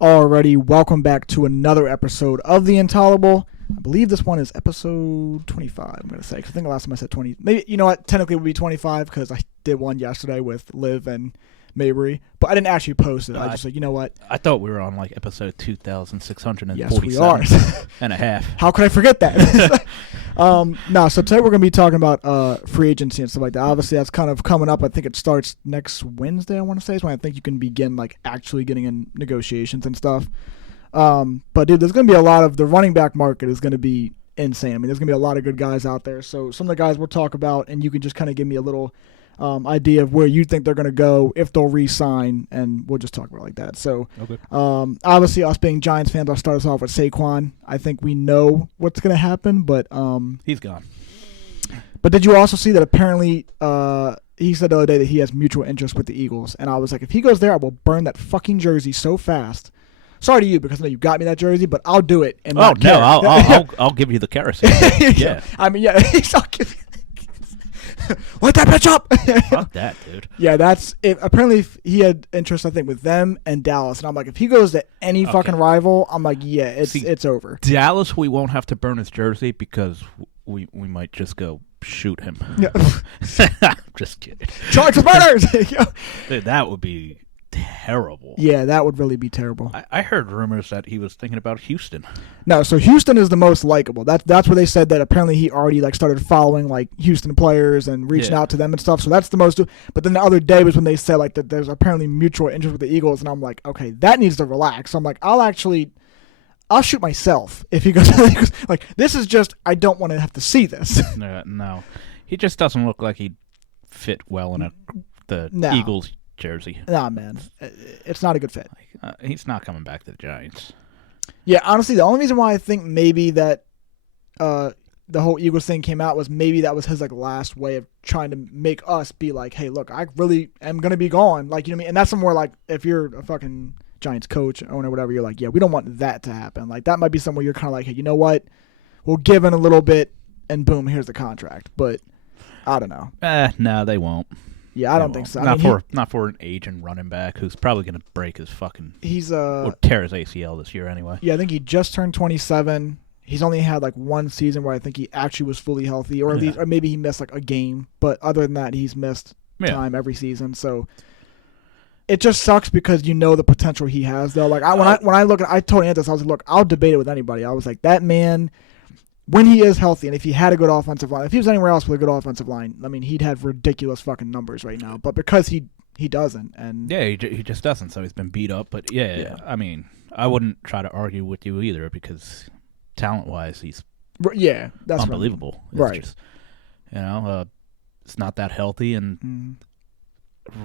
Alrighty, welcome back to another episode of The Intolerable. I believe this one is episode 25, I'm going to say, because I think the last time I said 20. Maybe, you know what, technically it would be 25 because I did one yesterday with Liv and Mabry, but I didn't actually post it. I just said, you know what? I thought we were on like episode 2,647 Yes, we are. and a half. How could I forget that? So today we're going to be talking about free agency and stuff like that. Obviously, that's kind of coming up. I think it starts next Wednesday, I want to say, is when I think you can begin like actually getting in negotiations and stuff. But dude, there's going to be a lot of the running back market is going to be insane. I mean, there's going to be a lot of good guys out there. So some of the guys we'll talk about, and you can just kind of give me a little idea of where you think they're going to go, if they'll re-sign, and we'll just talk about it like that. So, Okay. Obviously, us being Giants fans, I'll start us off with Saquon. I think we know what's going to happen, but He's gone. But did you also see that apparently he said the other day that he has mutual interest with the Eagles, and I was like, if he goes there, I will burn that fucking jersey so fast. Sorry to you because I know you got me that jersey, but I'll do it. And Oh no, I'll give you the kerosene. Yeah. I mean, yeah, I'll give you. Light that bitch up! Fuck that, dude. Yeah, that's it. Apparently, he had interest, I think, with them and Dallas. And I'm like, if he goes to any fucking rival, I'm like, yeah, it's over. Dallas, we won't have to burn his jersey because we might just go shoot him. Yeah. Just kidding. Charge the murders! Dude, that would be terrible. Yeah, that would really be terrible. I heard rumors that he was thinking about Houston. No, so Houston is the most likable. That's where they said that apparently he already like started following like Houston players and reaching out to them and stuff. So that's the most. But then the other day was when they said like that there's apparently mutual interest with the Eagles, and I'm like, okay, that needs to relax. So I'm like, I'll shoot myself if he goes. Like this is just I don't want to have to see this. No, he just doesn't look like he'd fit well in the Eagles jersey. Nah, man, it's not a good fit. He's not coming back to the Giants. Yeah, honestly, the only reason why I think maybe that the whole Eagles thing came out was maybe that was his like last way of trying to make us be like, hey, look, I really am gonna be gone. Like, you know what I mean? And that's somewhere like if you're a fucking Giants coach, owner, whatever, you're like, yeah, we don't want that to happen. Like that might be somewhere you're kind of like, hey, you know what? We'll give in a little bit, and boom, here's the contract. But I don't know. No, they won't. Yeah, I don't think so. Not for an aging running back who's probably going to break his fucking or tear his ACL this year anyway. Yeah, I think he just turned 27. He's only had like one season where I think he actually was fully healthy, or at least, or maybe he missed like a game. But other than that, he's missed time every season. So it just sucks because you know the potential he has though. Like when I look at, I told Anthony, I was like, look, I'll debate it with anybody. I was like, that man, when he is healthy, and if he had a good offensive line, if he was anywhere else with a good offensive line, I mean, he'd have ridiculous fucking numbers right now. But because he doesn't, and he just doesn't, so he's been beat up. But yeah, I mean, I wouldn't try to argue with you either because talent-wise, he's that's unbelievable. Right. Just, it's not that healthy, and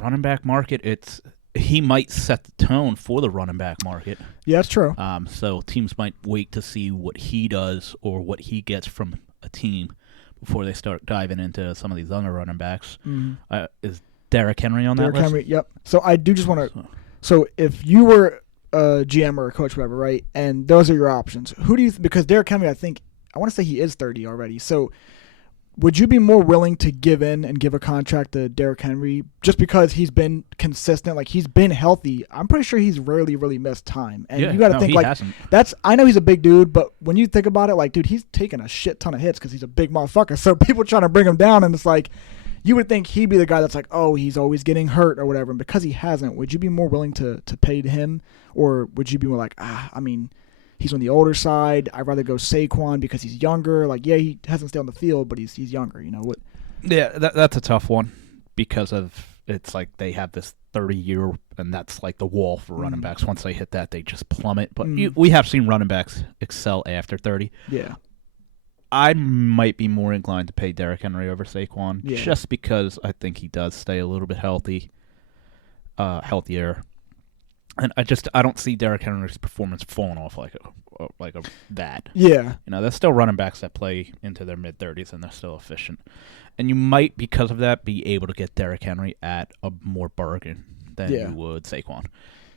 running back market, he might set the tone for the running back market. Yeah, that's true. So teams might wait to see what he does or what he gets from a team before they start diving into some of these other running backs. Is Derrick Henry on that list? Derrick Henry, yep. So I do just want to. So if you were a GM or a coach, whatever, right, and those are your options, who do you? Because Derrick Henry, I want to say he is 30 already. So would you be more willing to give in and give a contract to Derrick Henry just because he's been consistent? Like he's been healthy. I'm pretty sure he's rarely really missed time. And you got to think like hasn't. I know he's a big dude, but when you think about it, like dude, he's taking a shit ton of hits because he's a big motherfucker. So people trying to bring him down, and it's like you would think he'd be the guy that's like, oh, he's always getting hurt or whatever. And because he hasn't, would you be more willing to pay to him, or would you be more like, I mean, he's on the older side. I'd rather go Saquon because he's younger. Like, yeah, he hasn't stayed on the field, but he's younger. You know what? Yeah, that's a tough one because of it's like they have this 30-year, and that's like the wall for running backs. Once they hit that, they just plummet. But we have seen running backs excel after 30. Yeah. I might be more inclined to pay Derrick Henry over Saquon just because I think he does stay a little bit healthier. And I don't see Derrick Henry's performance falling off like that. Yeah. There's still running backs that play into their mid-30s and they're still efficient. And you might, because of that, be able to get Derrick Henry at a more bargain than you would Saquon.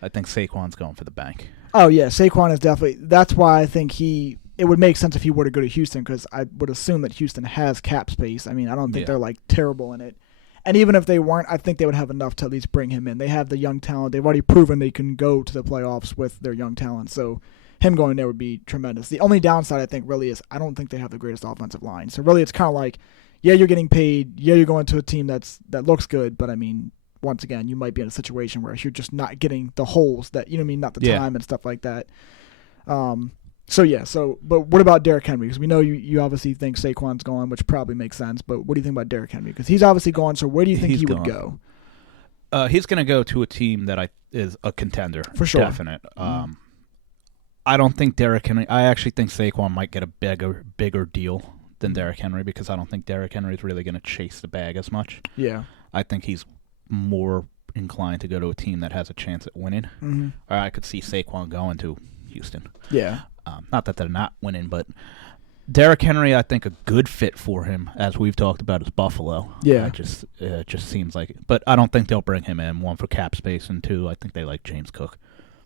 I think Saquon's going for the bank. Oh, yeah. Saquon is definitely – that's why I think it would make sense if he were to go to Houston because I would assume that Houston has cap space. I mean, I don't think they're, like, terrible in it. And even if they weren't, I think they would have enough to at least bring him in. They have the young talent. They've already proven they can go to the playoffs with their young talent. So him going there would be tremendous. The only downside, I think, really is I don't think they have the greatest offensive line. So really it's kind of like, yeah, you're getting paid. Yeah, you're going to a team that looks good. But, I mean, once again, you might be in a situation where you're just not getting the holes that, you know what I mean, not the time and stuff like that. But what about Derrick Henry? Because we know you obviously think Saquon's gone, which probably makes sense. But what do you think about Derrick Henry? Because he's obviously gone, so where do you think he would go? He's going to go to a team that is a contender. For sure. Definite. I don't think Derrick Henry – I actually think Saquon might get a bigger deal than Derrick Henry because I don't think Derrick Henry is really going to chase the bag as much. Yeah. I think he's more inclined to go to a team that has a chance at winning. Mm-hmm. Or I could see Saquon going to Houston. Yeah. Not that they're not winning, but Derrick Henry, I think a good fit for him, as we've talked about, is Buffalo. Yeah. It just seems like it. But I don't think they'll bring him in, one, for cap space, and two, I think they like James Cook.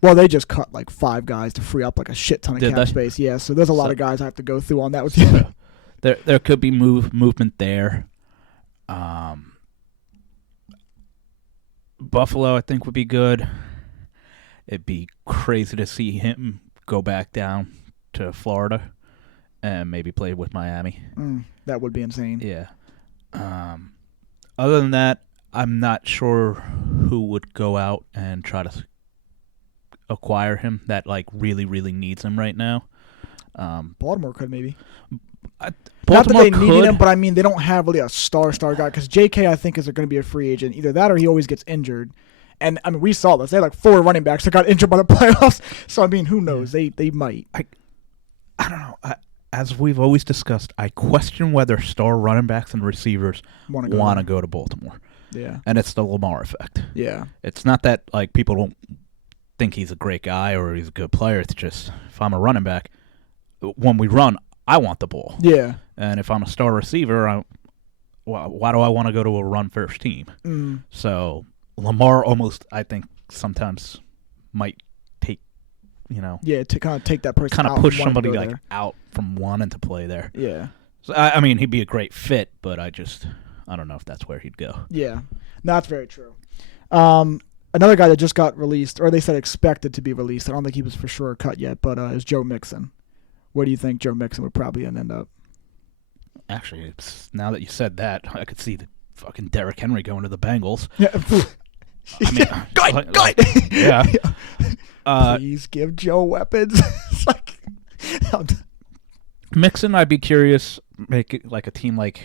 Well, they just cut like 5 guys to free up like a shit ton of Did cap they? space. Yeah, so there's a lot of guys I have to go through on that with you. There could be movement there. Buffalo, I think, would be good. It'd be crazy to see him go back down to Florida and maybe play with Miami. That would be insane. Yeah. Other than that, I'm not sure who would go out and try to acquire him that like really, really needs him right now. Baltimore could maybe. Baltimore not that they could. needed him, but I mean they don't have really a star guy because J.K. I think is going to be a free agent. Either that or he always gets injured. And I mean we saw this. They had like 4 running backs that got injured by the playoffs. So I mean who knows? They might. I don't know. As we've always discussed, I question whether star running backs and receivers want to go to Baltimore. Yeah. And it's the Lamar effect. Yeah. It's not that like people don't think he's a great guy or he's a good player. It's just if I'm a running back, when we run, I want the ball. Yeah. And if I'm a star receiver, why do I want to go to a run-first team? So Lamar almost, I think, sometimes might take, to kind of take that person kind out of push and somebody wanting to go like there. out from wanting to play there. Yeah. So I mean, he'd be a great fit, but I don't know if that's where he'd go. Yeah. No, that's very true. Another guy that just got released, or they said expected to be released, I don't think he was for sure cut yet, but is Joe Mixon. Where do you think Joe Mixon would probably end up? Actually, now that you said that, I could see the fucking Derrick Henry going to the Bengals. Yeah. I mean, good. Yeah. Please give Joe weapons. It's like, Mixon, I'd be curious, make it like a team like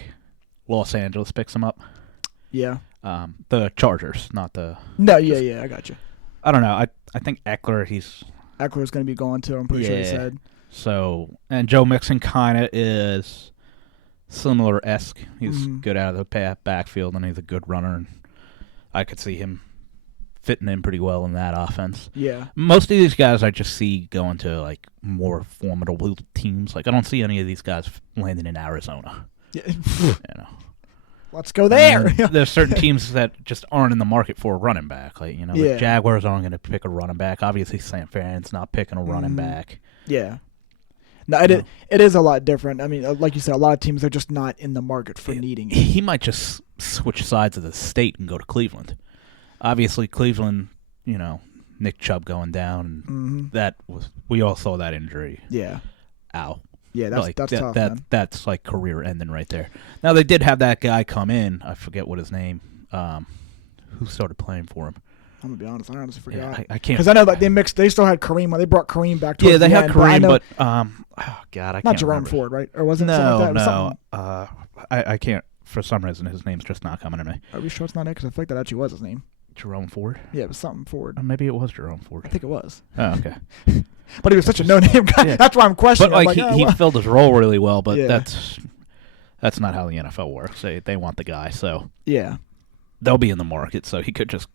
Los Angeles picks him up. Yeah. The Chargers, not the... No, yeah, I got you. I don't know. I think Eckler's going to be gone too, I'm pretty sure he said. So, and Joe Mixon kind of is similar-esque. He's good out of the backfield, and he's a good runner. And I could see him fitting in pretty well in that offense. Yeah. Most of these guys I just see going to like more formidable teams. Like I don't see any of these guys landing in Arizona. Yeah. Let's go there. there. There's certain teams that just aren't in the market for a running back. Like the Jaguars aren't going to pick a running back. Obviously, San Fran's not picking a running back. Yeah. No, it is a lot different. I mean, like you said, a lot of teams are just not in the market for needing it. He might just switch sides of the state and go to Cleveland. Obviously, Cleveland, Nick Chubb going down, and we all saw that injury. Yeah. Ow. Yeah, that's tough, man. That's like career ending right there. Now, they did have that guy come in. I forget what his name, who started playing for him. I'm going to be honest. I honestly forgot. Yeah, I can't. Because I know that they still had Kareem. They brought Kareem back towards they the had end, Kareem, but oh, God, I can't not Jerome remember. Ford, right? Or wasn't it something like that? No. I can't. For some reason, his name's just not coming to me. Are we sure it's not it? Because I feel like that actually was his name. Jerome Ford? Yeah, it was something Ford. Maybe it was Jerome Ford. I think it was. Oh, okay. But he was such a no-name guy. Yeah. That's why I'm questioning. But he filled his role really well. But that's not how the NFL works. They want the guy, so they'll be in the market. So he could just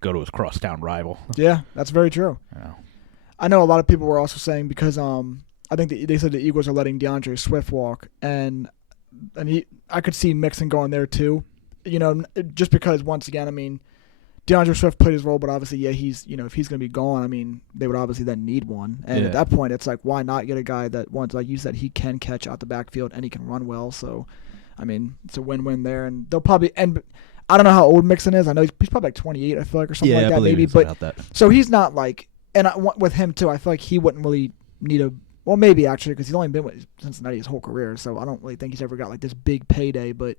go to his crosstown rival. Yeah, that's very true. I know a lot of people were also saying because I think they said the Eagles are letting DeAndre Swift walk, and I could see Mixon going there too. Just because once again, I mean, DeAndre Swift played his role, but obviously, he's if he's going to be gone, I mean, they would obviously then need one, and at that point, it's like why not get a guy that once, like you said, he can catch out the backfield and he can run well. So, I mean, it's a win-win there, and they'll probably I don't know how old Mixon is. I know he's probably like 28, I feel like, or something like I that, believe maybe. he's But about that. so he's not like, and with him too, I feel like he wouldn't really need a. Well, maybe actually, because he's only been with Cincinnati his whole career, so I don't really think he's ever got like this big payday. But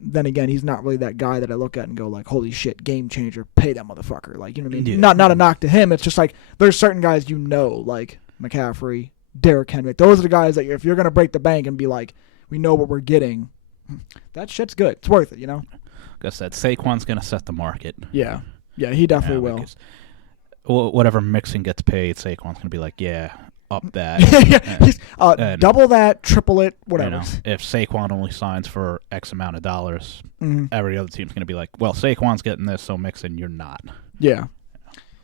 then again, he's not really that guy that I look at and go like, "Holy shit, game changer, pay that motherfucker!" Like, you know what I mean? Yeah. Not a knock to him. It's just like there's certain guys like McCaffrey, Derrick Henry. Those are the guys that if you're gonna break the bank and be like, we know what we're getting, that shit's good. It's worth it, you know. Like I said, Saquon's gonna set the market. Yeah, he definitely will. Because whatever Mixon gets paid, Saquon's gonna be like, yeah, up that. He's, and, double that, triple it, whatever. You know, if Saquon only signs for X amount of dollars, Mm-hmm. every other team's gonna be like, well, Saquon's getting this, so Mixon, you're not. Yeah.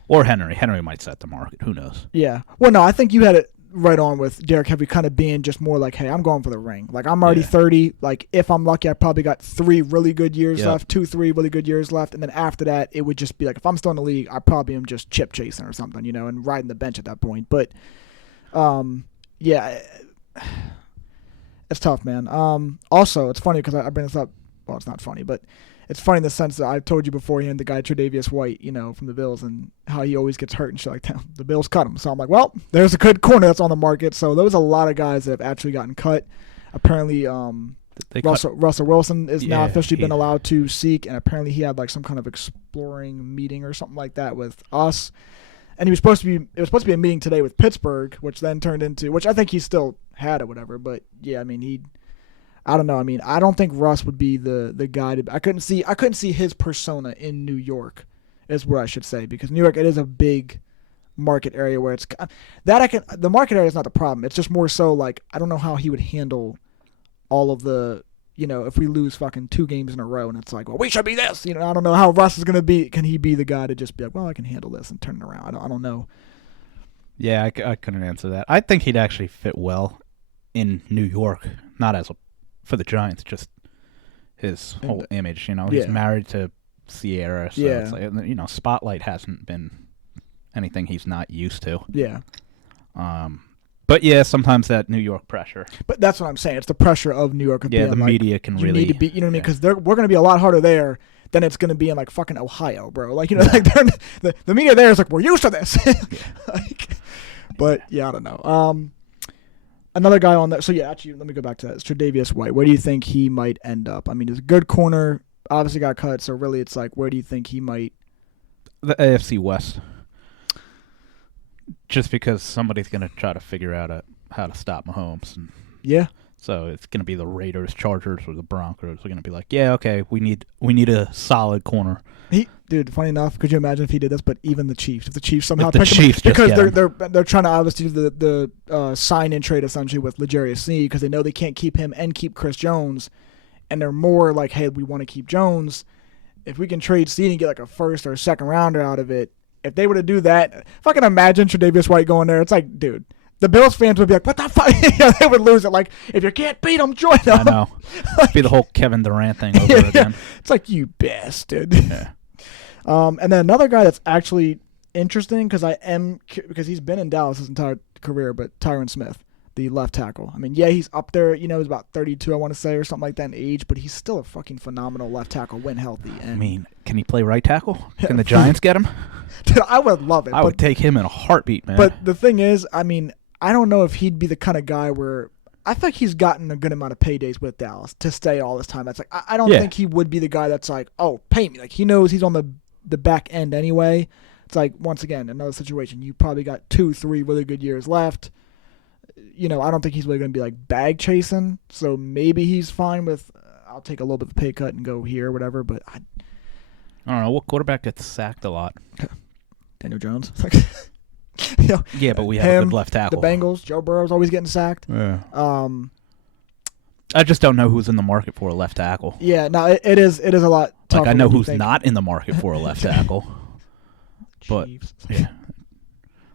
Or Henry. Henry might set the market. Who knows? Yeah. Well, no, I think you had it right on with Derrick Henry kind of being just more like, hey, I'm going for the ring. Like, I'm already 30. Like, if I'm lucky, I probably got 3 really good years left, 2-3 really good years left. And then after that, it would just be like, if I'm still in the league, I probably am just chip chasing or something, you know, and riding the bench at that point. But, yeah, it's tough, man. Also, it's funny because I bring this up. Well, it's not funny, but it's funny in the sense that I told you beforehand the guy Tre'Davious White, you know, from the Bills, and how he always gets hurt and shit like that. The Bills cut him. So I'm like, well, there's a good corner that's on the market. So there was a lot of guys that have actually gotten cut. Apparently, Russell Wilson is now officially been allowed to seek, and apparently he had like some kind of exploring meeting or something like that with us. And it was supposed to be a meeting today with Pittsburgh, which then turned into, which I think he still had or whatever. But yeah, I mean, I don't know. I mean, I don't think Russ would be the guy to. I couldn't see his persona in New York, is what I should say, because New York, it is a big market area where it's the market area is not the problem. It's just more so like I don't know how he would handle all of the, you know, if we lose fucking 2 games in a row and it's like, well, we should be this. You know, I don't know how Russ is gonna be. Can he be the guy to just be like, well, I can handle this and turn it around? I don't know. Yeah, I couldn't answer that. I think he'd actually fit well in New York, not as for the Giants, just his whole image. You know, he's married to Sierra, so it's like, you know, spotlight hasn't been anything he's not used to. Yeah. But yeah, sometimes that New York pressure. But that's what I'm saying. It's the pressure of New York. Yeah, the media can really. You need to be, you know what I mean? Because we're going to be a lot harder there than it's going to be in like fucking Ohio, bro. Like, you know, like the media there is like, we're used to this. But yeah, I don't know. Another guy on that. So yeah, actually, let me go back to that. It's Tre'Davious White. Where do you think he might end up? I mean, he's a good corner. Obviously got cut. So really, it's like, where do you think he might? The AFC West. Just because somebody's going to try to figure out how to stop Mahomes. Yeah. So it's going to be the Raiders, Chargers, or the Broncos. They're going to be like, yeah, okay, we need a solid corner. Dude, funny enough, could you imagine if he did this? But even the Chiefs, if the Chiefs somehow pick him, because they're trying to obviously do the sign in trade essentially with L'Jarius Sneed because they know they can't keep him and keep Chris Jones, and they're more like, hey, we want to keep Jones. If we can trade Sneed and get like a first or a second rounder out of it, if they were to do that, if I can imagine Tre'Davious White going there, it's like, dude. The Bills fans would be like, what the fuck? Yeah, they would lose it. Like, if you can't beat them, join them. I know. It'd be the whole Kevin Durant thing over again. It's like, you bastard. Yeah. And then another guy that's actually interesting, because he's been in Dallas his entire career, but Tyron Smith, the left tackle. I mean, yeah, he's up there, you know, he's about 32, I want to say, or something like that in age, but he's still a fucking phenomenal left tackle when healthy. And I mean, can he play right tackle? Can the Giants get him? Dude, I would love it. I would take him in a heartbeat, man. But the thing is, I mean, I don't know if he'd be the kind of guy where I think he's gotten a good amount of paydays with Dallas to stay all this time. That's like I don't think he would be the guy that's like, oh, pay me. Like he knows he's on the back end anyway. It's like once again another situation. You probably got 2-3 really good years left. You know, I don't think he's really going to be like bag chasing. So maybe he's fine with I'll take a little bit of a pay cut and go here or whatever. But I don't know. What quarterback gets sacked a lot? Daniel Jones. You know, yeah, but we have a good left tackle. The Bengals, Joe Burrow's always getting sacked. Yeah. I just don't know who's in the market for a left tackle. Yeah, no, it is a lot tougher. Like I know who's not in the market for a left tackle. But yeah.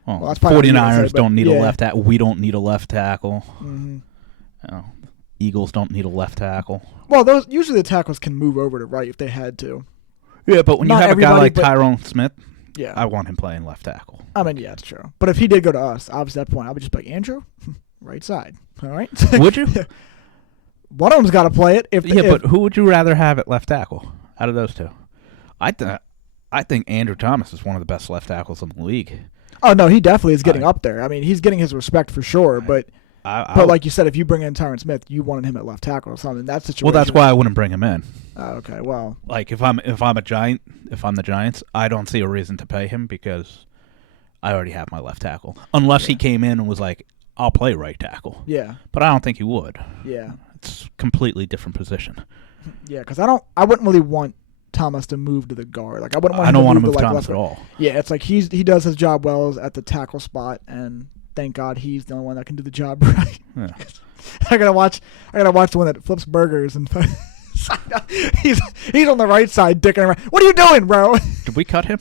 Well 49ers don't need a left tackle. We don't need a left tackle. Mm-hmm. You know, Eagles don't need a left tackle. Well, usually the tackles can move over to right if they had to. Yeah, but when you have a guy like Tyron Smith, yeah, I want him playing left tackle. I mean, yeah, it's true. But if he did go to us, obviously at that point, I would just be like, Andrew, right side. All right. Would you? One of them's got to play it. But who would you rather have at left tackle? Out of those two, I think Andrew Thomas is one of the best left tackles in the league. Oh no, he definitely is getting up there. I mean, he's getting his respect for sure. But like you said, if you bring in Tyron Smith, you wanted him at left tackle or something. That situation. Well, that's why I wouldn't bring him in. Okay, well, like if I'm the Giants, I don't see a reason to pay him because I already have my left tackle. Unless he came in and was like, I'll play right tackle. Yeah. But I don't think he would. Yeah. It's a completely different position. Yeah, because I wouldn't really want Thomas to move to the guard. Like I wouldn't want. I don't want to move move to, Thomas at all. Yeah, it's like he does his job well at the tackle spot, and thank God he's the only one that can do the job right. Yeah. I gotta watch the one that flips burgers and he's on the right side dicking around. What are you doing, bro? Did we cut him?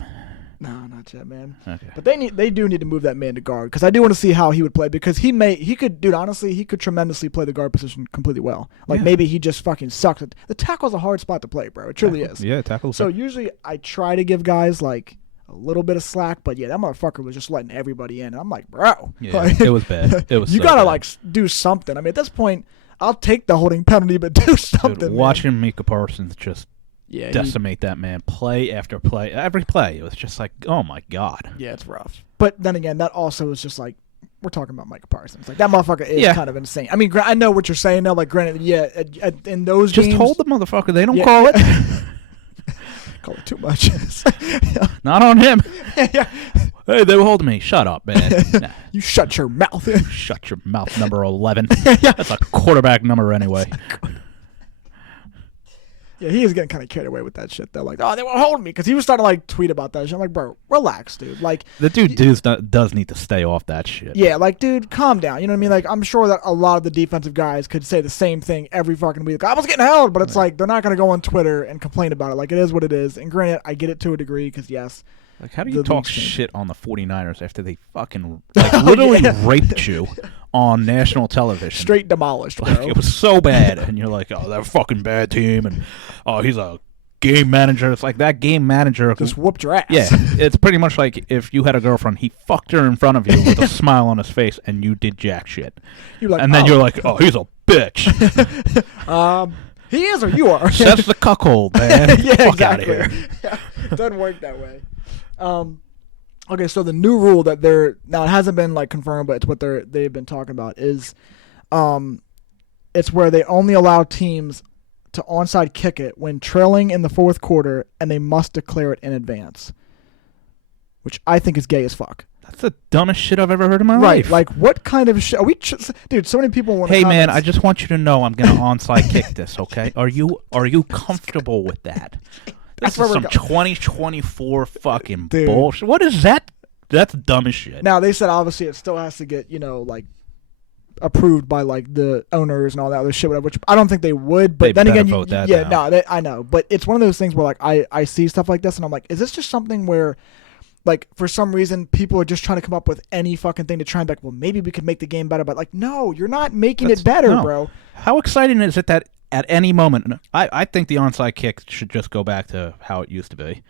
No, not yet, man. Okay. But they do need to move that man to guard because I do want to see how he would play because he could honestly he could tremendously play the guard position completely well. Like maybe he just fucking sucks. The tackle's a hard spot to play, bro. It truly is. Yeah, tackle. So usually I try to give guys like a little bit of slack, but yeah, that motherfucker was just letting everybody in, and I'm like, bro, yeah, like, it was bad. It was. You so gotta bad. like do something. I mean, at this point, I'll take the holding penalty, but do something. Dude, watching Micah Parsons just decimate that man, play after play, every play, it was just like, oh my god. Yeah, it's rough. But then again, that also is just like we're talking about Micah Parsons. Like that motherfucker is kind of insane. I mean, I know what you're saying now. Like, granted, in those just games, hold the motherfucker. They don't call it. Call it too much. Not on him. Yeah. Hey, they were holding me. Shut up, man. Nah. You shut your mouth. Shut your mouth, number 11. That's a quarterback number anyway. Yeah, he is getting kind of carried away with that shit, though. Like, oh, they were holding me because he was starting to like tweet about that shit. I'm like, bro, relax, dude. Like, the dude does need to stay off that shit. Yeah, like, dude, calm down. You know what I mean? Like, I'm sure that a lot of the defensive guys could say the same thing every fucking week. I was getting held, but it's like they're not gonna go on Twitter and complain about it. Like, it is what it is. And granted, I get it to a degree because yes. Like, how do you talk shit on the 49ers after they fucking literally raped you on national television? Straight demolished, bro. Like, it was so bad, and you're like, oh, they're a fucking bad team, and oh, he's a game manager. It's like that game manager just whooped your ass. Yeah, it's pretty much like if you had a girlfriend, he fucked her in front of you with a smile on his face, and you did jack shit. Like, and then you're like, oh, he's a bitch. He is, or you are. That's the cuckold, man. Yeah, fuck exactly. out of here. Yeah, it doesn't work that way. Okay, so the new rule that now it hasn't been like confirmed, but it's what they've been talking about is, it's where they only allow teams to onside kick it when trailing in the fourth quarter, and they must declare it in advance, which I think is gay as fuck. That's the dumbest shit I've ever heard in my life. Right, like what kind of shit? Are we, dude? So many people want. Hey man, I just want you to know I'm gonna onside kick this. Okay, are you comfortable with that? This is some 2024 fucking bullshit. What is that? That's dumb as shit. Now, they said obviously it still has to get, like, approved by, like, the owners and all that other shit, whatever, which I don't think they would. But then again, I know. But it's one of those things where, like, I see stuff like this and I'm like, is this just something where, like, for some reason, people are just trying to come up with any fucking thing to try and be like, well, maybe we could make the game better. But, like, no, you're not making it better, bro. How exciting is it that at any moment, I think the onside kick should just go back to how it used to be.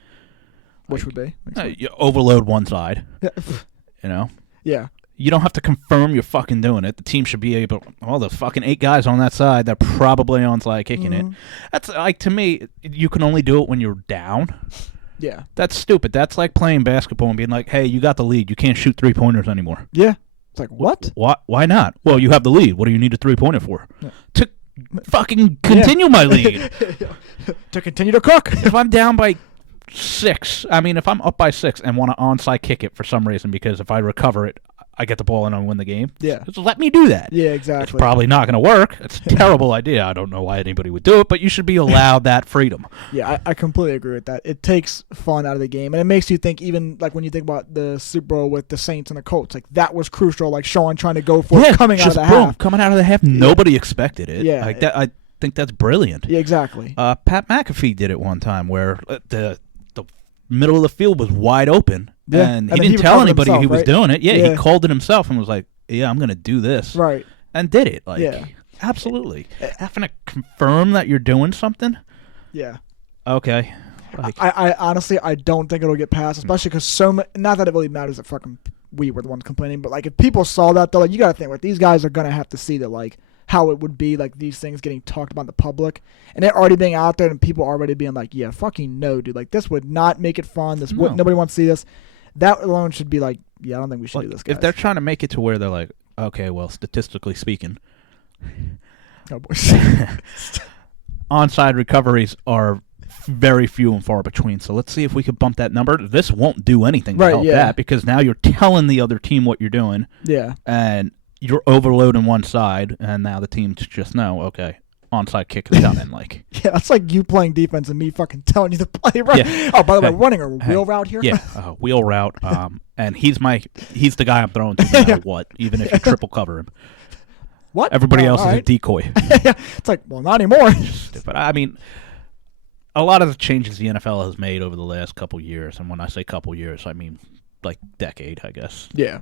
Which would be? You overload one side. You know? Yeah. You don't have to confirm you're fucking doing it. The team should be able. All the fucking 8 guys on that side, they're probably onside kicking it. That's like, to me, you can only do it when you're down. Yeah. That's stupid. That's like playing basketball and being like, hey, you got the lead. You can't shoot 3-pointers anymore. Yeah. It's like, what? Why not? Well, you have the lead. What do you need a 3-pointer for? Yeah. To fucking continue my lead. To continue to cook. If I'm down by 6, I mean, if I'm up by 6 and want to onside kick it for some reason, because if I recover it, I get the ball and I win the game. Yeah. Just let me do that. Yeah, exactly. It's probably not going to work. It's a terrible idea. I don't know why anybody would do it, but you should be allowed that freedom. Yeah, I completely agree with that. It takes fun out of the game, and it makes you think, even like when you think about the Super Bowl with the Saints and the Colts, like that was crucial. Like Sean trying to go for it coming out of the half. Coming out of the half, nobody expected it. Yeah. Like that, I think that's brilliant. Yeah, exactly. Pat McAfee did it one time where the middle of the field was wide open. Yeah. And he didn't tell anybody he was doing it. Yeah, yeah, he called it himself and was like, yeah, I'm going to do this. Right. And did it. Like, yeah. Absolutely. Having to confirm that you're doing something? Yeah. Okay. Like, I honestly, I don't think it'll get passed, especially because not that it really matters that fucking we were the ones complaining, but like if people saw that, though, like you got to think, like these guys are going to have to see that, like, how it would be, like, these things getting talked about in the public, and it already being out there and people already being like, yeah, fucking no, dude. Like, this would not make it fun. Nobody wants to see this. That alone should be like, yeah, I don't think we should do this, guys. If they're trying to make it to where they're like, okay, well, statistically speaking, oh, boy. onside recoveries are very few and far between. So let's see if we could bump that number. This won't do anything to help that, because now you're telling the other team what you're doing. Yeah. And you're overloading one side, and now the teams just know, okay, onside kick is coming. Like, yeah, that's like you playing defense and me fucking telling you to play right. Yeah. Oh, by the way, we're running a wheel route here. Yeah, wheel route. And he's the guy I'm throwing to no matter what, even if you triple cover him. What? Everybody else is a decoy. Yeah, it's like, well, not anymore. But I mean, a lot of the changes the NFL has made over the last couple years, and when I say couple years, I mean like decade, I guess. Yeah.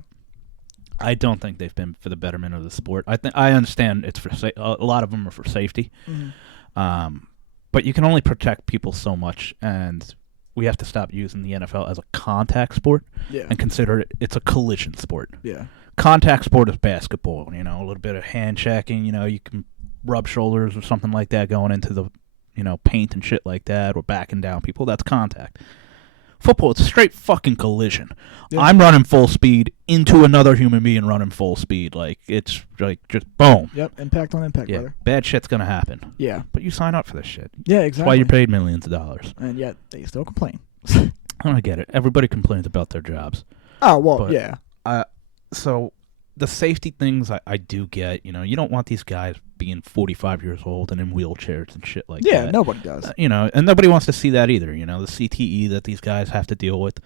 I don't think they've been for the betterment of the sport. I understand it's for a lot of them are for safety, but you can only protect people so much, and we have to stop using the NFL as a contact sport and consider it's a collision sport. Yeah, contact sport is basketball. A little bit of hand checking. You can rub shoulders or something like that going into the paint and shit like that, or backing down people. That's contact. Football, it's a straight fucking collision. Yeah. I'm running full speed into another human being running full speed. Like, it's like just boom. Yep, impact on impact, brother. Bad shit's going to happen. Yeah. But you sign up for this shit. Yeah, exactly. That's why you're paid millions of dollars. And yet, they still complain. I don't get it. Everybody complains about their jobs. Oh, well, yeah. So, the safety things I do get. You don't want these guys being 45 years old and in wheelchairs and shit like that. Yeah, nobody does. And nobody wants to see that either. The CTE that these guys have to deal with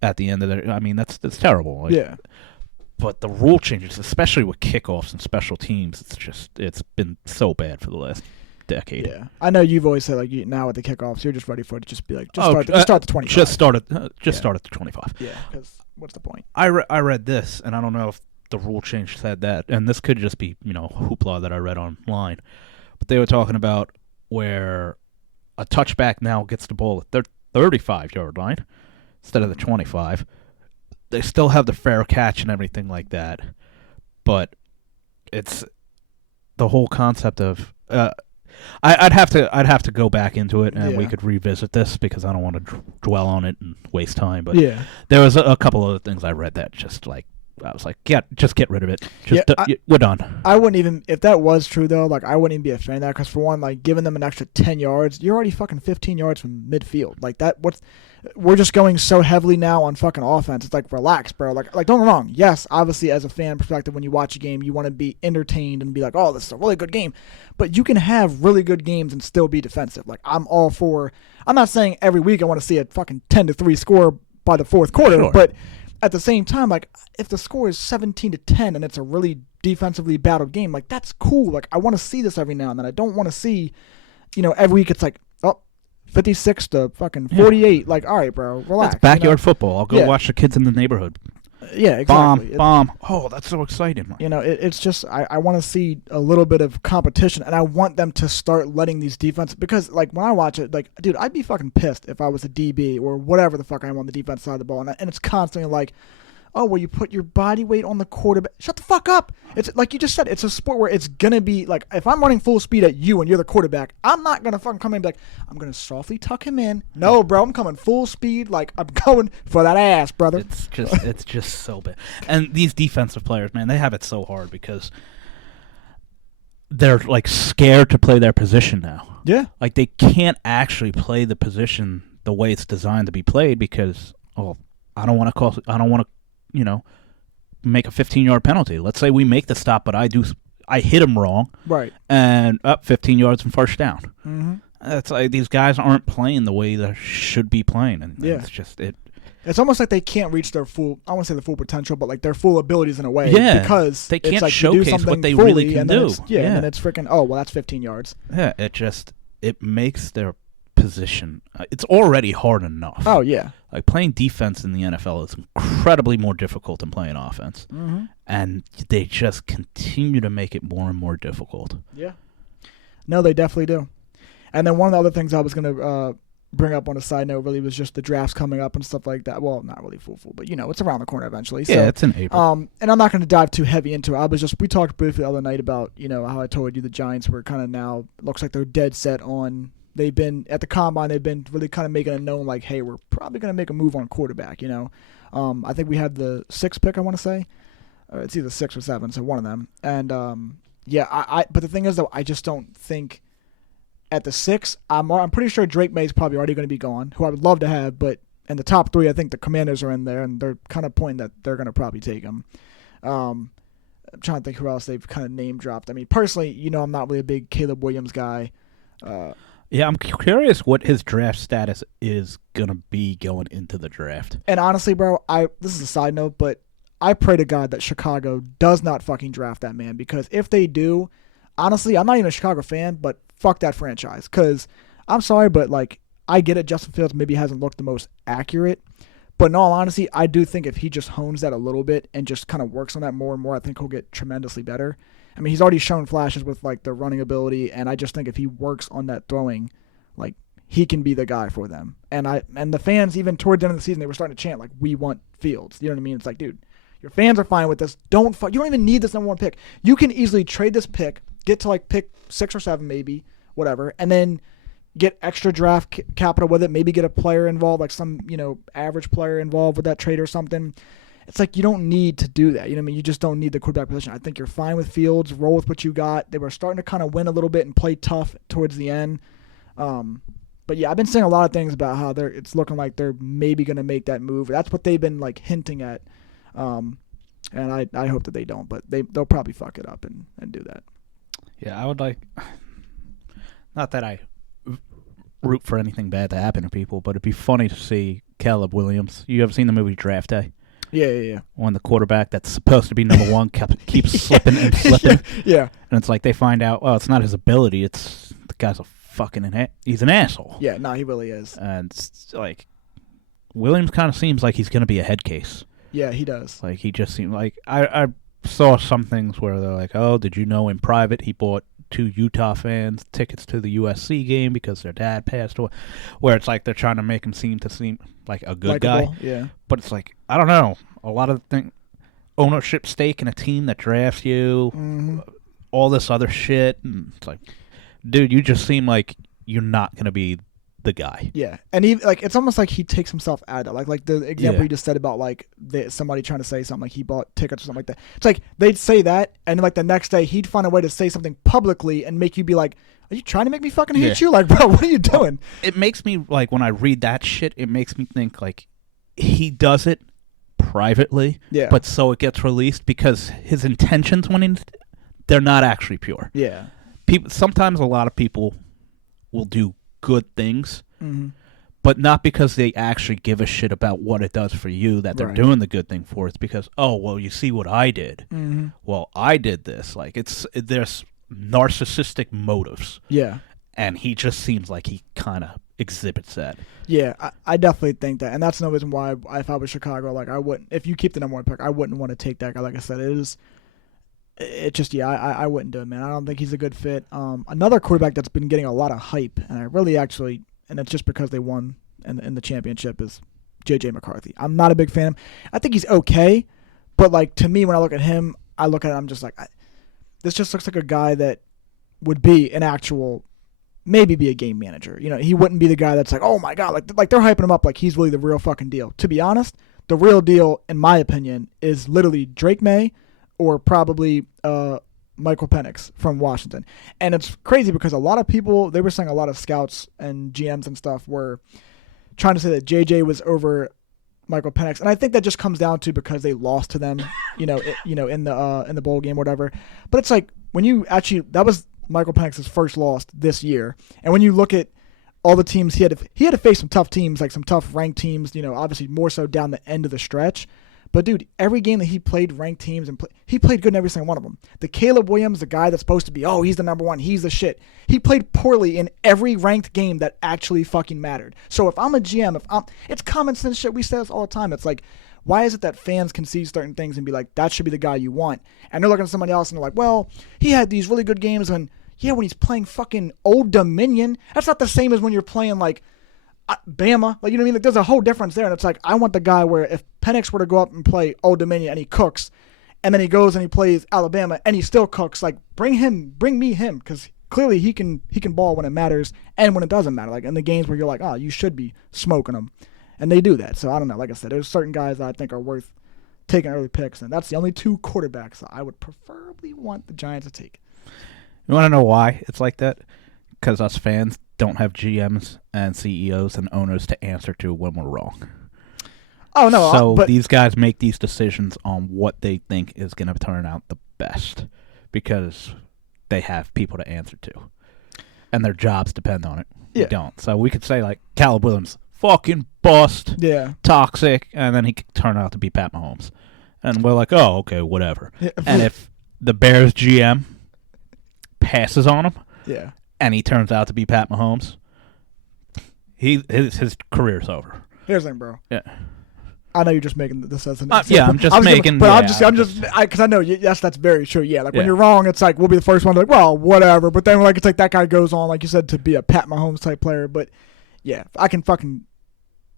at the end of their... I mean, that's terrible. Like, yeah. But the rule changes, especially with kickoffs and special teams, it's been so bad for the last decade. Yeah. I know you've always said, like, now with the kickoffs, you're just ready for it to just be like, start at the 25. Just start at the 25. Yeah, because what's the point? I read this, and I don't know if the rule change said that, and this could just be, hoopla that I read online. But they were talking about where a touchback now gets the ball at their 35-yard line instead of the 25. They still have the fair catch and everything like that, but it's the whole concept of I'd have to go back into it, and we could revisit this, because I don't want to dwell on it and waste time. But there was a couple other things I read that just like, I was like, just get rid of it. We're done. I wouldn't even, if that was true though, like, I wouldn't even be a fan of that, because for one, like, giving them an extra 10 yards, you're already fucking 15 yards from midfield. Like, we're just going so heavily now on fucking offense. It's like, relax, bro. Like don't get me wrong. Yes, obviously as a fan perspective, when you watch a game, you want to be entertained and be like, oh, this is a really good game. But you can have really good games and still be defensive. Like, I'm not saying every week I want to see a fucking 10-3 score by the fourth quarter, but at the same time, like, if the score is 17-10 and it's a really defensively battled game, like, that's cool. Like, I want to see this every now and then. I don't want to see, every week it's like, 56 to fucking 48. Yeah. Like, all right, bro, relax. That's backyard football. I'll go watch the kids in the neighborhood. Yeah, exactly. Bomb. Oh, that's so exciting. It's just, I want to see a little bit of competition, and I want them to start letting these defense, because, like, when I watch it, like, dude, I'd be fucking pissed if I was a DB or whatever the fuck I am on the defense side of the ball, and it's constantly like, oh, well, you put your body weight on the quarterback. Shut the fuck up. It's like you just said, it's a sport where it's going to be like, if I'm running full speed at you and you're the quarterback, I'm not going to fucking come in and be like, I'm going to softly tuck him in. No, bro, I'm coming full speed. Like, I'm going for that ass, brother. It's just so bad. And these defensive players, man, they have it so hard because they're, like, scared to play their position now. Yeah. Like, they can't actually play the position the way it's designed to be played because, I don't want to make a 15-yard penalty. Let's say we make the stop, but I hit him wrong. Right. And up 15 yards and first down. Mm-hmm. It's like these guys aren't playing the way they should be playing. And it's just it. It's almost like they can't reach their full, I won't say the full potential, but like their full abilities in a way. Yeah. Because they can't like showcase what they really can do. And then it's freaking, oh, well, that's 15 yards. Yeah, it makes their position. It's already hard enough. Oh, yeah. Like, playing defense in the NFL is incredibly more difficult than playing offense. Mm-hmm. And they just continue to make it more and more difficult. Yeah. No, they definitely do. And then one of the other things I was going to bring up on a side note really was just the drafts coming up and stuff like that. Well, not really full, but it's around the corner eventually. Yeah, it's in April. And I'm not going to dive too heavy into it. We talked briefly the other night about, how I told you the Giants were kind of now, looks like they're dead set on, they've been, at the Combine, they've been really kind of making it known like, hey, we're probably going to make a move on quarterback, I think we had the 6th pick, I want to say. It's either 6 or 7, so one of them. And, but the thing is, though, I just don't think at the 6, I'm pretty sure Drake May's probably already going to be gone, who I would love to have, but in the top 3, I think the Commanders are in there, and they're kind of pointing that they're going to probably take him. I'm trying to think who else they've kind of name dropped. I mean, personally, I'm not really a big Caleb Williams guy. Yeah, I'm curious what his draft status is going to be going into the draft. And honestly, bro, this is a side note, but I pray to God that Chicago does not fucking draft that man, because if they do, honestly, I'm not even a Chicago fan, but fuck that franchise. Because I'm sorry, but I get it, Justin Fields maybe hasn't looked the most accurate, but in all honesty, I do think if he just hones that a little bit and just kind of works on that more and more, I think he'll get tremendously better. I mean, he's already shown flashes with the running ability, and I just think if he works on that throwing, he can be the guy for them. And the fans, even towards the end of the season, they were starting to chant we want Fields. You know what I mean? It's like, dude, your fans are fine with this. You don't even need this number 1 pick. You can easily trade this pick, get to pick 6 or 7 maybe, whatever, and then get extra draft capital with it. Maybe get a player involved, some average player involved with that trade or something. It's you don't need to do that. You know what I mean? You just don't need the quarterback position. I think you're fine with Fields. Roll with what you got. They were starting to kind of win a little bit and play tough towards the end. But yeah, I've been saying a lot of things about how it's looking like they're maybe going to make that move. That's what they've been hinting at. And I hope that they don't, but they'll probably fuck it up and do that. Yeah, I would not that I root for anything bad to happen to people, but it'd be funny to see Caleb Williams. You ever seen the movie Draft Day? Yeah. When the quarterback that's supposed to be number 1 keeps slipping and slipping. Yeah. And it's they find out, well, it's not his ability, it's the guy's a fucking he's an asshole. Yeah, no, he really is. And Williams kind of seems like he's going to be a head case. Yeah, he does. He just seemed I saw some things where they're oh, did you know in private he bought 2 Utah fans tickets to the USC game because their dad passed away, where it's they're trying to make him seem like a good Likeable, guy. Yeah. But it's I don't know. A lot of ownership stake in a team that drafts you, all this other shit. And it's dude, you just seem like you're not going to be the guy. Yeah, and he it's almost like he takes himself out of it. Like the example you just said about somebody trying to say something he bought tickets or something like that. It's they'd say that, and the next day he'd find a way to say something publicly and make you be like, "Are you trying to make me fucking hate you? Bro, what are you doing?" It makes me when I read that shit, it makes me think he does it privately, but so it gets released because his intentions they're not actually pure. Yeah, sometimes a lot of people will do good things, but not because they actually give a shit about what it does for you that they're doing the good thing for. It's because, oh, well, you see what I did. Well, I did this. There's narcissistic motives. Yeah. And he just seems like he kind of exhibits that. Yeah, I definitely think that. And that's no reason why, if I was Chicago, I wouldn't, if you keep the number 1 pick, I wouldn't want to take that guy. Like I said, I wouldn't do it, man. I don't think he's a good fit. Another quarterback that's been getting a lot of hype, and I really actually, and it's just because they won in the championship, is J.J. McCarthy. I'm not a big fan of him. I think he's okay, but to me, when I look at him, I'm just this just looks like a guy that would be an actual, maybe be a game manager. He wouldn't be the guy that's oh my God, they're hyping him up like he's really the real fucking deal. To be honest, the real deal, in my opinion, is literally Drake May, or probably Michael Penix from Washington. And it's crazy because a lot of people, they were saying a lot of scouts and GMs and stuff were trying to say that JJ was over Michael Penix. And I think that just comes down to because they lost to them, in the bowl game or whatever. But it's when you actually, that was Michael Penix's first loss this year. And when you look at all the teams he had to face some tough teams, some tough ranked teams, obviously more so down the end of the stretch. But, dude, every game that he played ranked teams, he played good in every single one of them. The Caleb Williams, the guy that's supposed to be, he's the number 1, he's the shit. He played poorly in every ranked game that actually fucking mattered. So if I'm a GM, it's common sense shit. We say this all the time. It's why is it that fans can see certain things and be like, that should be the guy you want? And they're looking at somebody else and they're like, well, he had these really good games when he's playing fucking Old Dominion. That's not the same as when you're playing Bama, like, you know what I mean? Like, there's a whole difference there, and it's like, I want the guy where if Penix were to go up and play Old Dominion and he cooks, and then he goes and he plays Alabama and he still cooks, like, bring me him, because clearly he can ball when it matters and when it doesn't matter, like in the games where you're like, oh, you should be smoking them, and they do that. So I don't know. Like I said, there's certain guys that I think are worth taking early picks, and that's the only 2 quarterbacks I would preferably want the Giants to take. You want to know why it's like that? Because us fans don't have GMs and CEOs and owners to answer to when we're wrong. Oh, no. So these guys make these decisions on what they think is going to turn out the best because they have people to answer to. And their jobs depend on it. Yeah. We don't. So we could say, like, Caleb Williams, fucking bust, toxic, and then he could turn out to be Pat Mahomes. And we're like, oh, okay, whatever. Yeah. And if the Bears GM passes on him, and he turns out to be Pat Mahomes, his career's over. Here's the thing, bro. Yeah. I know you're just making this as an example. Yeah, I'm just making. But I'm just because I know yes, that's very true. Yeah, like when you're wrong, it's like we'll be the first one to like, well, whatever. But then like it's like that guy goes on, like you said, to be a Pat Mahomes type player. But yeah, I can fucking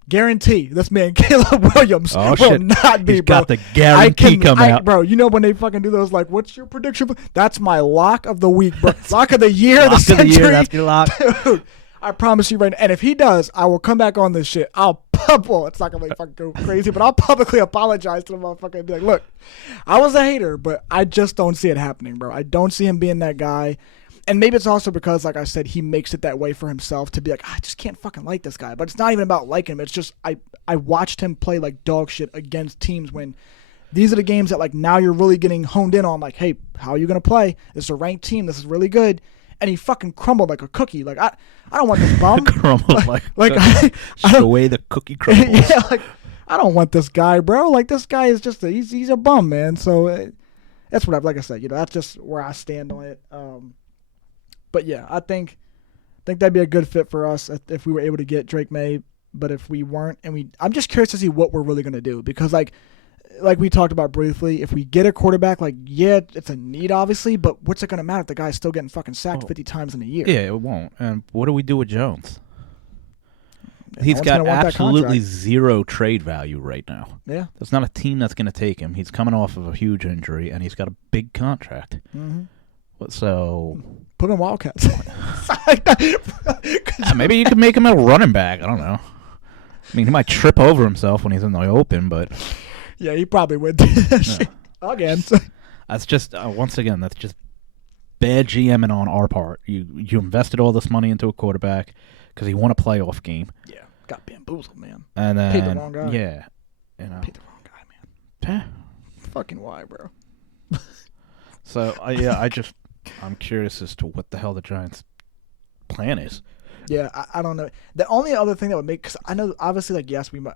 guarantee this man Caleb Williams will not be. He's bro. Got the guarantee coming out, bro. You know when they fucking do those like, what's your prediction? That's my lock of the week, bro. Lock of the year, the century. Of the year, that's your lock. Dude, I promise you right now. And if he does, I will come back on this shit. It's not gonna fucking go crazy, but I'll publicly apologize to the motherfucker and be like, look, I was a hater, but I just don't see it happening, bro. I don't see him being that guy. And maybe it's also because, like I said, he makes it that way for himself to be like, I just can't fucking like this guy. But it's not even about liking him. It's just I watched him play like dog shit against teams when these are the games that like now you're really getting honed in on like, hey, how are you going to play? This is a ranked team. This is really good. And he fucking crumbled like a cookie. Like, I don't want this bum. Crumbled like the way the cookie crumbles. Yeah, like, I don't want this guy, bro. Like, this guy is just he's a bum, man. So that's what like I said, that's just where I stand on it. But yeah, I think that'd be a good fit for us if we were able to get Drake May. But if we weren't, I'm just curious to see what we're really gonna do, because like we talked about briefly, if we get a quarterback, like, yeah, it's a need obviously, but what's it gonna matter if the guy's still getting fucking sacked 50 times in a year? Yeah, it won't. And what do we do with Jones? He's got absolutely zero trade value right now. Yeah, there's not a team that's gonna take him. He's coming off of a huge injury, and he's got a big contract. Mm-hmm. So put him in Wildcats. Maybe you could make him a running back. I don't know. I mean, he might trip over himself when he's in the open, but yeah, he probably would. Again, that's just once again, that's just bad GMing on our part. You invested all this money into a quarterback because he won a playoff game. Yeah, got bamboozled, man. And then paid the wrong guy. Yeah, paid the wrong guy, man. Fucking why, bro? So I'm curious as to what the hell the Giants' plan is. Yeah, I don't know. The only other thing that would make, because I know obviously, like, yes, we might.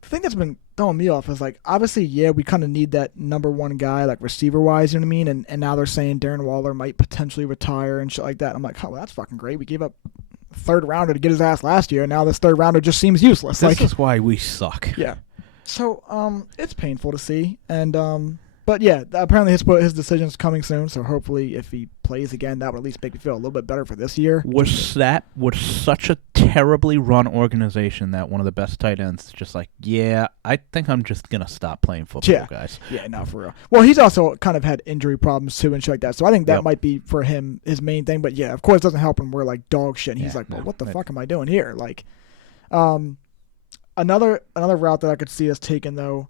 The thing that's been throwing me off is, like, obviously, yeah, we kind of need that number one guy, like, receiver-wise, you know what I mean? And now they're saying Darren Waller might potentially retire and shit like that. I'm like, oh, well, that's fucking great. We gave up a third-rounder to get his ass last year, and now this third-rounder just seems useless. This is why we suck. Yeah. So, it's painful to see, and, but yeah, apparently his decision's coming soon, so hopefully if he plays again, that would at least make me feel a little bit better for this year. Was such a terribly run organization that one of the best tight ends is just like, yeah, I think I'm just going to stop playing football, guys. Yeah, no, for real. Well, he's also kind of had injury problems too and shit like that, so I think that might be for him his main thing. But yeah, of course it doesn't help him. We're like dog shit, and he's like, well, what the fuck am I doing here? Like, another route that I could see us taking, though,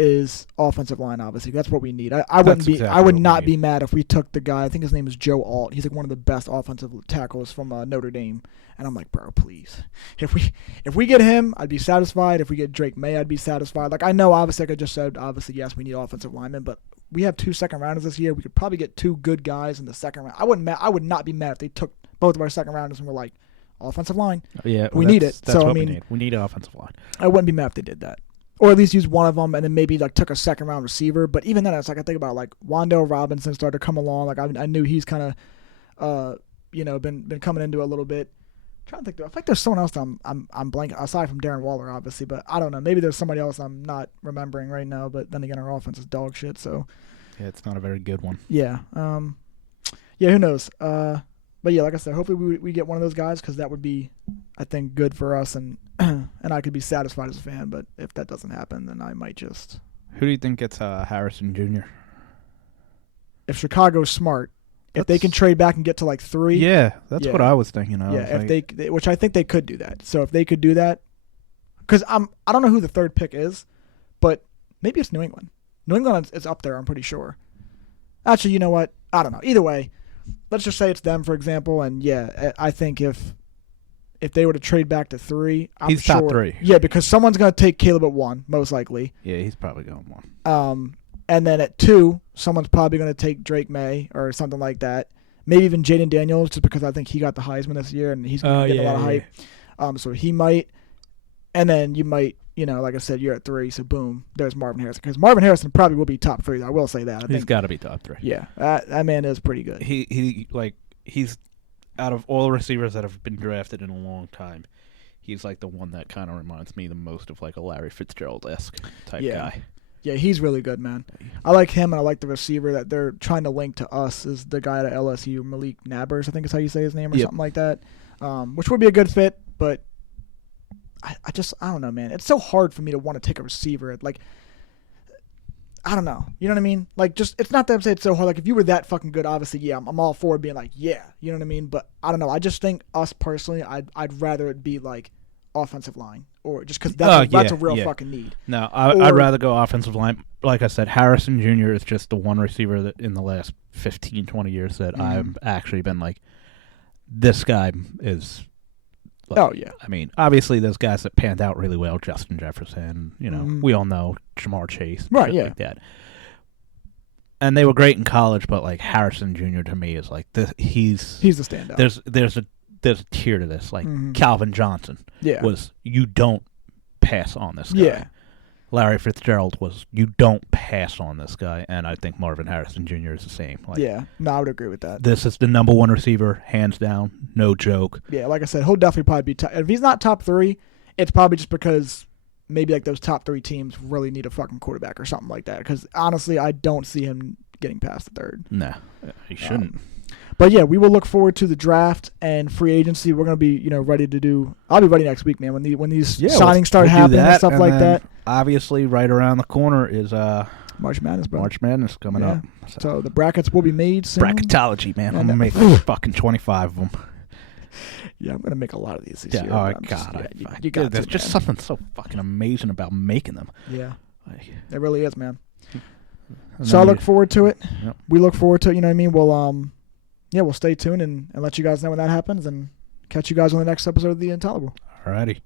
is offensive line. Obviously, that's what we need. I would not be mad if we took the guy. I think his name is Joe Alt. He's like one of the best offensive tackles from Notre Dame. And I'm like, bro, please, if we get him, I'd be satisfied. If we get Drake May, I'd be satisfied. Like, I know, obviously, like I just said, obviously, yes, we need offensive linemen, but we have 2 second rounders this year. We could probably get 2 good guys in the second round. I would not be mad if they took both of our second rounders and were like, offensive line. Yeah, we need it. That's what we need. We need an offensive line. I wouldn't be mad if they did that. Or at least use one of them and then maybe like took a second round receiver. But even then, it's like I think about like Wan'Dale Robinson started to come along. Like I knew he's kind of, been coming into a little bit. I'm trying to think. I think there's someone else that I'm blanking aside from Darren Waller, obviously. But I don't know. Maybe there's somebody else I'm not remembering right now. But then again, our offense is dog shit. So yeah, it's not a very good one. Yeah. Yeah. Who knows? But yeah, like I said, hopefully we get one of those guys because that would be I think, good for us, and and I could be satisfied as a fan. But if that doesn't happen, then I might just. Who do you think gets Harrison Jr.? If Chicago's smart, if they can trade back and get to like 3. Yeah, that's what I was thinking of. Yeah, if they, which I think they could do that. So if they could do that, because I don't know who the 3rd pick is, but maybe it's New England. New England is up there, I'm pretty sure. Actually, you know what? I don't know. Either way, let's just say it's them, for example. And yeah, I think if they were to trade back to 3, he's sure, top 3. Yeah, because someone's going to take Caleb at 1, most likely. Yeah, he's probably going 1. And then at 2, someone's probably going to take Drake May or something like that. Maybe even Jaden Daniels, just because I think he got the Heisman this year and he's going to get a lot of hype. So he might. And then you might, like I said, you're at 3, so boom, there's Marvin Harrison. Because Marvin Harrison probably will be top 3. I will say that. He's got to be top 3. Yeah, that man is pretty good. He's out of all the receivers that have been drafted in a long time, he's like the one that kind of reminds me the most of like a Larry Fitzgerald-esque type guy. Yeah, he's really good, man. I like him, and I like the receiver that they're trying to link to us is the guy at LSU, Malik Nabers, I think is how you say his name, or something like that, which would be a good fit, but I don't know, man. It's so hard for me to want to take a receiver. Like, I don't know. You know what I mean? Like, just, it's not that I'm saying it's so hard. Like, if you were that fucking good, obviously, yeah, I'm all for it being like, yeah. You know what I mean? But I don't know. I just think us personally, I'd rather it be like offensive line, or just because that's a real fucking need. No, I'd rather go offensive line. Like I said, Harrison Jr. is just the one receiver that in the last 15, 20 years that I've actually been like, this guy is. Like, I mean, obviously, there's guys that panned out really well. Justin Jefferson, we all know Jamar Chase, right? Yeah, like that. And they were great in college, but like Harrison Jr. to me is like he's the standout. There's a tier to this. Like Calvin Johnson was you don't pass on this guy. Yeah. Larry Fitzgerald was you don't pass on this guy, and I think Marvin Harrison Jr. is the same. Like, no, I would agree with that. This is the number 1 receiver, hands down, no joke. Yeah, like I said, he'll definitely probably be top. If he's not top 3, it's probably just because maybe like those top 3 teams really need a fucking quarterback or something like that. Because honestly, I don't see him getting past the 3rd. No, he shouldn't. But yeah, we will look forward to the draft and free agency. We're gonna be, ready to do. I'll be ready next week, man. When these signings start happening and stuff like that. Obviously, right around the corner is March Madness, bro. March Madness coming up. So the brackets will be made soon. Bracketology, man. I'm gonna make fucking 25 of them. Yeah, I'm gonna make a lot of these this year. Oh God, you got. There's just something so fucking amazing about making them. Yeah, it really is, man. So I look forward to it. Yep. We look forward to it. You know what I mean? We'll stay tuned and let you guys know when that happens, and catch you guys on the next episode of The Intelligible. Alrighty.